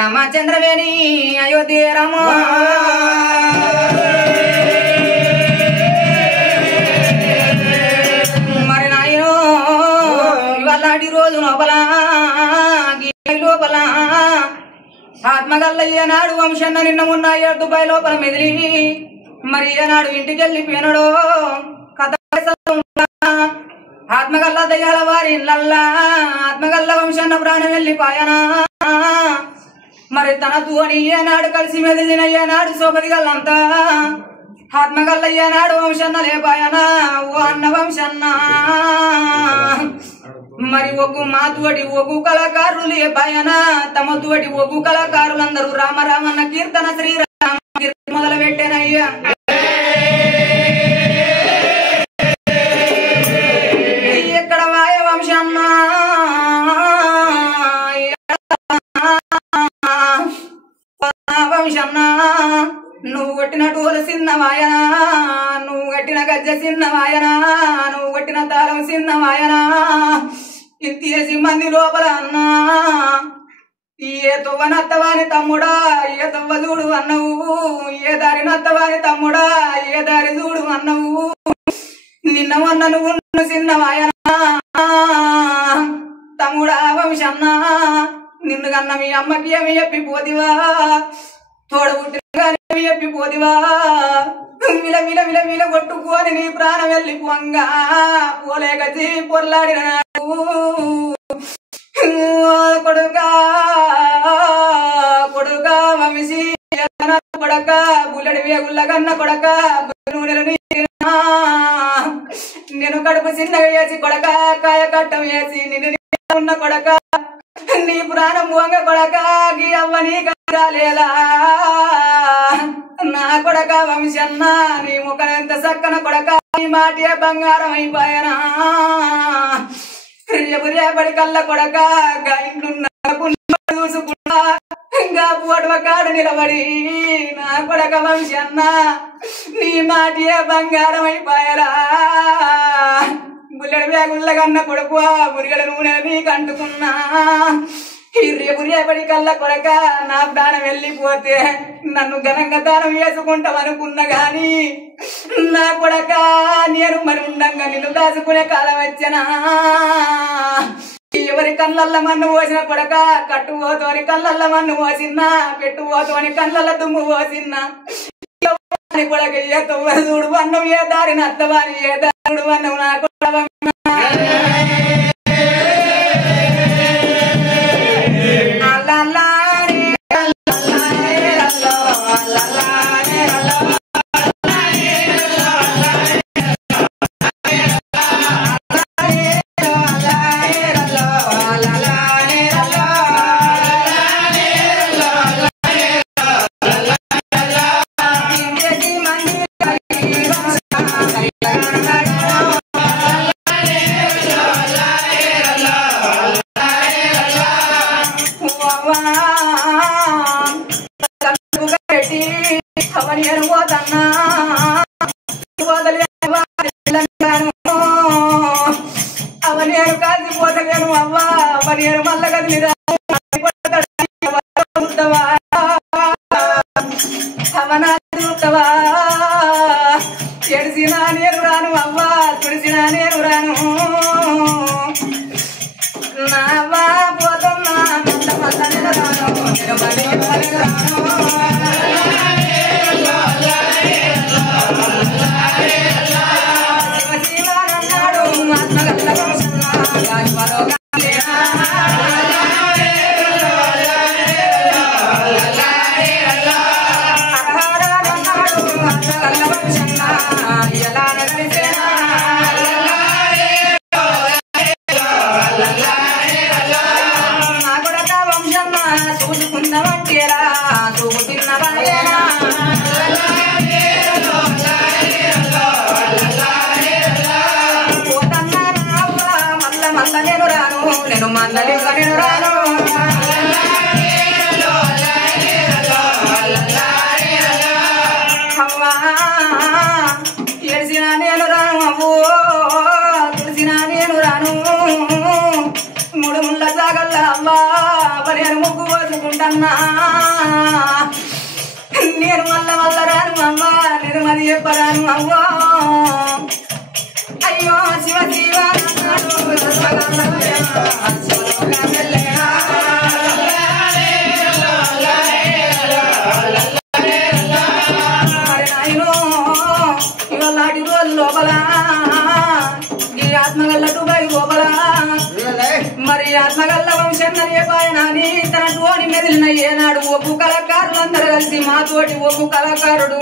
రామచంద్రవేణి అయోధ్య రామ మరి నాయనో ఇవాళ రోజు లోపల లోపల ఆత్మగల్లయ్య నాడు వంశన్న నిన్న ఉన్న 7 దుబాయ్ లోపల మెదిలి మరి ఏనాడు ఇంటికి వెళ్ళిపోయినాడో కథ ఆత్మగల్ల దయ్యాల వారి ఇళ్ళల్లా ఆత్మగల్ల వంశన్న ప్రాణం వెళ్ళిపోయానా మరి తనతో అని ఏనాడు కలిసి మెదిలిన ఏనాడు సోపది గల్లంతా ఆత్మగల్లయ్య నాడు వంశన్న లేపాయనా ఓ అన్న వంశన్న మరి ఒగ్గు మాతోటి ఒగ్గు కళాకారులు లేపాయనా తమతోటి ఒగ్గు కళాకారులందరూ రామ రామన్న కీర్తన శ్రీరామ కీర్తన మొదలు పెట్టానయ్యా ఎక్కడ వాయ వంశన్న వంశన్న నువ్వు కొట్టిన టోలు చిన్నవాయనా నువ్వు కట్టిన గజ్జ చిన్నవాయనా నువ్వు కొట్టిన తాళం చిన్నవాయనా ఇంతేసి మంది లోపల అన్నా ఏ తొవ్వ నత్తవాని తమ్ముడా ఏ తొవ్వ చూడు అన్నవు ఏ దారి నత్తవాని తమ్ముడా ఏ దారి చూడు అన్నవు నిన్న మొన్న నువ్వు చిన్నవాయనా తమ్ముడా వంశన్న నిన్ను కన్న మీ అమ్మకి ఏమి చెప్పిపోదివా తోడబుట్టిన చెప్పిపోదివా విల విల విల విల కొట్టుకోని నీ ప్రాణం వెళ్ళిపోంగా పోలేకచి పొర్లాడిన కొడుకా కొడుకా వంశీ కొడక బుల్లడి వేగుల్ల కన్న కొడక నేను కడుపు చిన్నగా వేసి కొడక కాయ కట్టం వేసి నిన్ను ఉన్న కొడక నీ ప్రాణం వంగ కొడక గీ అవ్వని కరాలేలా నా కొడక వంశన్న నీ ముఖం ఎంత చక్కన కొడక నీ మాటే బంగారం అయిపోయానా రేపు రేపటి కల్ల కొడక గా ఇంట్లున్న చూసుకుంటా ఇంకా పోటవ కాడు నిలబడి నా కొడక వంశన్న నీ మాటే బంగారం అయిపోయారా బుల్లెడు వేగుళ్ళ కన్న కొడుకు మురిగడ నూనె నీకు అంటుకున్నా రేపు రేపటి కల్ల కొడక నా ప్రాణం వెళ్ళిపోతే నన్ను ఘనంగా దానం వేసుకుంటామనుకున్నా గాని నా కొడక నేను మరి ఉండంగా నిన్ను దాచుకునే కాలం వచ్చనా ఎవరి కళ్ళల్ల మన్ను పోసిన కొడక కట్టుపోతూ అని కళ్ళల్ల మన్ను పోసిన్నా పెట్టుపోతూ అని కళ్ళల్ల దుమ్ము పోసిన్నా కొడక ఏ తొవ్వ చూడు అన్నం ఏ దారిని అత్తవాని ఏ దారుడు అన్నం నా కొడక అవనేరు కాసిపోతలేను అవ్వా అవనేరు మల్ల కదిలిరా అవనావా ఎడిసిన నేను రాను అవ్వా తుడిసిన నేను రాను నావా పోతున్నా మల్ల నేను రాను చూసుకున్నవంటేరా చూపుతున్నవాయేనా మల్ల నేను రాను నేను మందలింగ నేను రాను అవ్వా ఏడ్చినా నేను రాను అవ్వో తుడిసినా నేను రాను 3 ముళ్ళ సాగల్ల అవ్వా నేను ముగ్గు పోసుకుంటన్నా నేను మల్ల రాను అమ్మ నేను మరి చెప్పరాను అవ్వో అయ్యో శివ శివ ఇవాళ రోజు లోపల ఈ ఆత్మగల్ల దుబాయ్ లోపల మరి ఆత్మగల్ల వంశన్నయ్య పాయనాని తన టోని మెదిలిన ఏనాడు ఒక్కు కళాకారులందరూ కలిసి మాతోటి ఒక్కు కళాకారుడు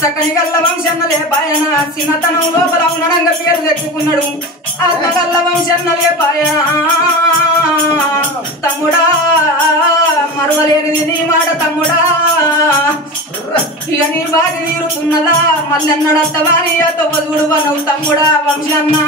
సకని గల్ల వంశన్నలే పాయన సింహతనం లోపల ఉన్ననంగా పేరు తెచ్చుకున్నాడు ఆత్మగల్ల వంశన్నలే పాయన తమ్ముడా మరవలేనిది నీ మాట తమ్ముడా ఇక నీ బాగా తీరుతున్నదా మళ్ళెన్నడత్తవా నీ తొవ్వదుడు వనవు తమ్ముడా వంశన్నా